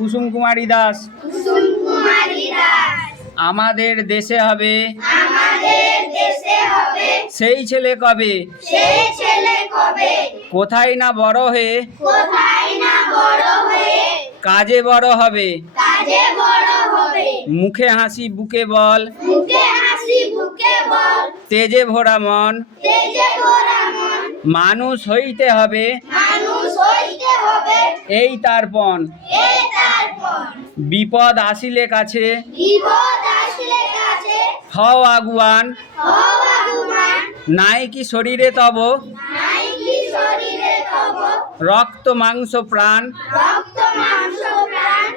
কুসুম কুমারী দাস। কুসুম কুমারী দাস। আমাদের দেশে হবে, আমাদের দেশে হবে, সেই ছেলে কবে, সেই ছেলে কবে, কোথায় না বড় হয়ে, কোথায় না বড় হয়ে, কাজে বড় হবে, কাজে বড় হবে, মুখে হাসি বুকে বল, মুখে হাসি বুকে বল, তেজে ভরা মন, তেজে ভরা মন, মানুষ হইতে হবে, মানুষ হইতে হবে, এই তার পণ। এই তারপর বিপদ আসিলে কাছে, বিপদ আসলে কাছে, হও আগুয়ান, হও আগুয়ান, নাই কি শরীরে তব, নাই কি শরীরে তব, রক্ত মাংস প্রাণ, রক্ত মাংস প্রাণ,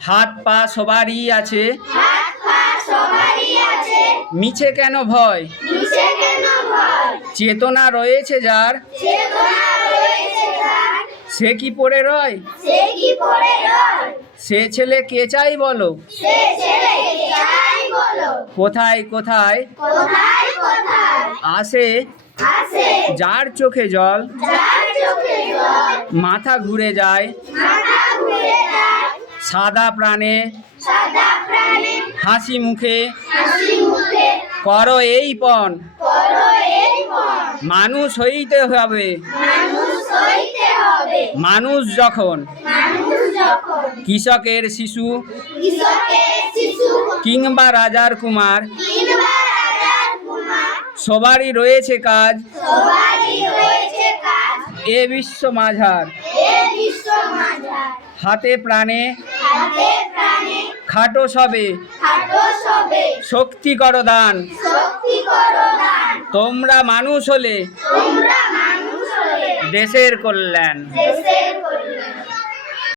হাত পা সবারই আছে, হাত পা সবারই আছে, মিছে কেন ভয়, নিচে কেন ভয়, চেতনা রয়েছে যার, চেতনা রয়েছে যার, সে কি পড়ে রয়, সে কি পড়ে রয়, সে ছেলে কে চাই বলো, সে ছেলে চাই বলো, কোথায় কোথায় কোথায় কোথায় আসে আসে, যার চোখে জল, যার চোখে জল, মাথা ঘুরে যায়, মাথা ঘুরে যায়, সাদা প্রাণে সাদা প্রাণে, হাসি মুখে হাসি মুখে, করো এই পণ। করো এই পণ, মানুষ হইতে হবে, মানুষ হইতে হবে, মানুষ যখন মানুষ যখন কৃষকের শিশু কৃষকের শিশু, কিংবা রাজার কুমার, কিংবা রাজার কুমার, সবারই রয়েছে কাজ, সবারই রয়েছে কাজ, এ বিশ্ব মাঝার, এ বিশ্ব মাঝার, হাতে প্রাণে হাতে প্রাণে, খাটো সবে, খাটো সবে, শক্তি করো দান। শক্তি করো দান, তোমরা মানুষ হলে তোমরা মানুষ হলে দেশের কল্যাণ। দেশের কল্যাণ।